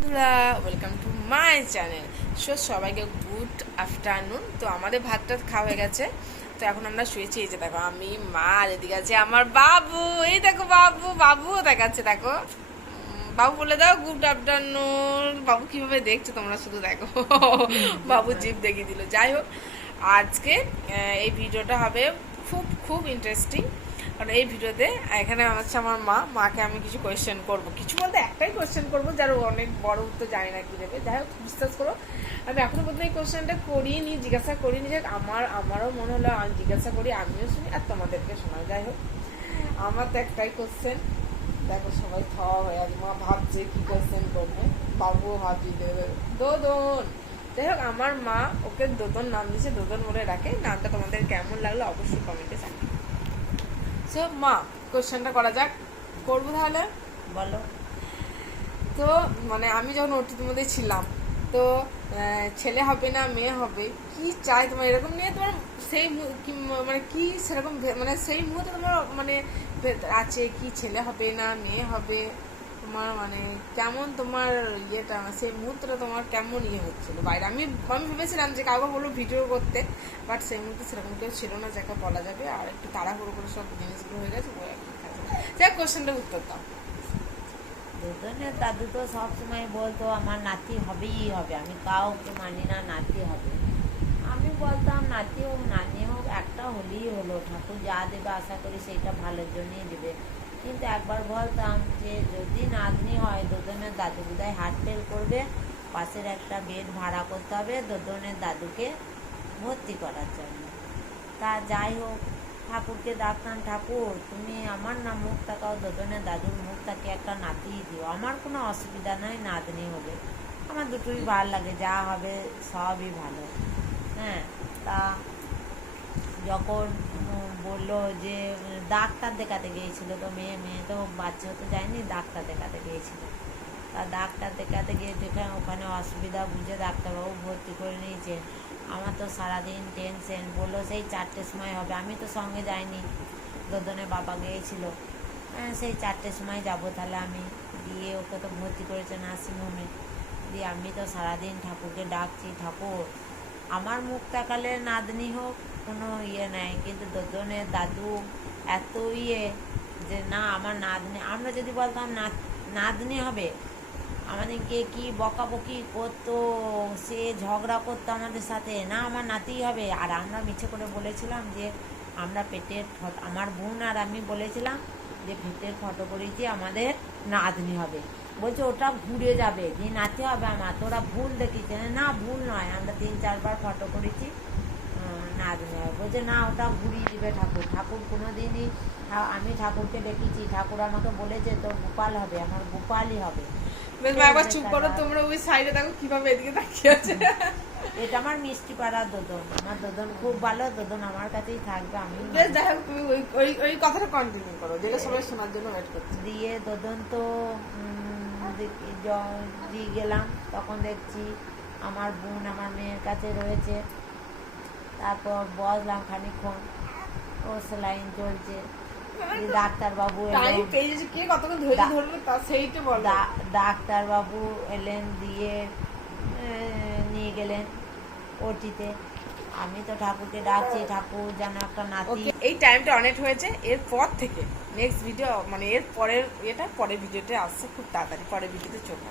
বন্ধুরা, welcome to my channel. সবাইকে good afternoon. তো আমাদের ভাতটা খাওয়া হয়ে গেছে, তো এখন আমরা শুয়েছি। এই যে দেখো, আমি মা, আর এদিকে আছে আমার বাবু। এই দেখো বাবু, বাবুও দেখাচ্ছে, দেখো বাবু বলে দাও গুড আফটারনুন। বাবু কিভাবে দেখছো তোমরা শুধু দেখো, বাবু জিভ দেখিয়ে দিল। যাই হোক, আজকে এই ভিডিওটা হবে খুব খুব ইন্টারেস্টিং। কারণ এই ভিডিওতে এখানে হচ্ছে আমার মাকে আমি কিছু কোয়েশ্চেন করব, কিছু বলতে একটাই কোয়েশ্চেন করবো, যার অনেক বড় উত্তর জানি না কি দেবে। যাই হোক, বিশ্বাস করো আমি এখনো পর্যন্ত এই কোয়েশ্চেনটা করিনি, জিজ্ঞাসা করিনি। যে আমারও মনে হলো আমি জিজ্ঞাসা করি, আমিও শুনি আর তোমাদেরকে শোনাও। যাই হোক, আমার তো একটাই কোয়েশ্চেন। দেখো সবাই খাওয়া হয়ে আছে, মা ভাবছে কি কোয়েশ্চেন করবে, বাবুও ভাবছি দেবে দোদন। যাই হোক, আমার মা ওকে দোদন নাম দিয়েছে, দোদন বলে ডাকে। নামটা তোমাদের কেমন লাগলো অবশ্যই কমেন্টে জানাও। সো মা, কোয়েশ্চেনটা করা যাক। করবো তাহলে, বলো। তো মানে আমি যখন ওটির মধ্যে ছিলাম, তো ছেলে হবে না মেয়ে হবে, কি চাই তোমার, এরকম নিয়ে তোমার সেই মানে কি সেরকম মানে সেই মুহূর্তে তোমার মানে আছে কি, ছেলে হবে না মেয়ে হবে, তোমার মানে কেমন তোমার ইয়েটা, সেই মুহূর্তটা তোমার কেমন ইয়ে হচ্ছিল বাইরে। আমি আমি ভেবেছিলাম যে কাউকে বলবো ভিডিও করতে, বাট সেই মুহূর্তে সেরকম কেউ ছিল না যাকে বলা যাবে। আর একটু তাড়াহুড়ো করে সব জিনিসগুলো হয়ে গেছে, ওই একটু যাই কোয়েশ্চেনটা উত্তর দাও। দুজনের দাদু তো সবসময় বলতো আমার নাতি হবেই হবে, আমি কাউকে মানি না, নাতি হবে। আমি বলতাম নাতি হোক নানি হোক একটা হলেই হলো, ঠাকুর যা দেবে আশা করি সেইটা ভালোর জন্যই দেবে। কিন্তু একবার বলতাম যে যদি নাতনি হয় দুজনের দাদু বোধহয় হার্ট ফেল করবে, পাশের একটা বেড ভাড়া করতে হবে দুজনের দাদুকে ভর্তি করার জন্য। তা যাই হোক, ঠাকুরকে ডাকতাম, ঠাকুর তুমি আমার না মুখ তাকাও, দুজনের দাদুর মুখ তাকে একটা নাতি দিও, আমার কোনো অসুবিধা নাই, নাতনি হবে, আমার দুটোই ভালো লাগে, যা হবে সবই ভালো। হ্যাঁ, তা যখন বললো যে ডাক্তার দেখাতে গিয়েছিল, তো মেয়ে মেয়ে তো বাচ্চা হতে যায়নি, ডাক্তার দেখাতে গিয়েছিল। তা ডাক্তার দেখাতে গিয়ে যেখানে ওখানে অসুবিধা বুঝে ডাক্তারবাবু ভর্তি করে নিয়েছে। আমার তো সারাদিন টেনশন, বললো সেই 4টের সময় হবে, আমি তো সঙ্গে যাইনি, দোদনের বাবা গিয়েছিল। সেই 4টের সময় যাব, তাহলে আমি দিয়ে ওকে তো ভর্তি করেছে নার্সিংহোমে। দিয়ে আমি তো সারাদিন ঠাকুরকে ডাকছি, ঠাকুর আমার মুখ তাকালে নাতনি হোক, কোনো ইয়ে নেই, কিন্তু দোদনের দাদু এত ইয়ে যে না আমার নাতনি, আমরা যদি বলতাম নাতনি হবে আমাদেরকে কি বকাবকি করতো, সে ঝগড়া করতো আমাদের সাথে, না আমার নাতিই হবে। আর আমরা মিছে করে বলেছিলাম যে আমরা পেটের ফটো, আমার বোন আর আমি বলেছিলাম যে পেটের ফটো করেছি আমাদের নাতনি হবে। বলছে ওটা ঘুরে যাবে, যে নাতি হবে আমার, তোরা ভুল দেখিস। না ভুল নয়, আমরা 3-4বার ফটো করেছি, নাতনি হবে। বলছে না ওটা ঘুরিয়ে দিবে ঠাকুর, ঠাকুর কোনো দিনই, আমি ঠাকুরকে দেখেছি, ঠাকুর আমাকে বলেছে তোর গোপাল হবে, আমার গোপালই হবে। একবার চুপ করো তোমরা, ওই সাইডে দেখো কিভাবে এদিকে তাকিয়ে আছে। এটা আমার মিষ্টি পাড়ার দোদন, আমার দোদন খুব ভালো, দোদন আমার কাছেই থাকবে। আমি যাই হোক, তুমি ওই ওই ওই কথাটা কন্টিনিউ করো, যেটা সবাই শোনার জন্য ওয়েট করছে। দিয়ে দোদন তো দিয়ে গেলাম, তখন দেখছি আমার বোন আমার মেয়ের কাছে রয়েছে। তারপর বসলাম খানিকক্ষণ, ও সেলাইন চলছে, ডাক্তারবাবু এলেন, ডাক্তারবাবু এলেন, দিয়ে নিয়ে গেলেন ওটিতে। আমি তো ঠাকুরকে ডাকছি, ঠাকুর যেন একটা নাতি। এই টাইমটা অনেক হয়েছে, এরপর থেকে নেক্সট ভিডিও মানে এর পরের এটা পরের ভিডিওতে আসছে খুব তাড়াতাড়ি, পরের ভিডিওতে চলবে।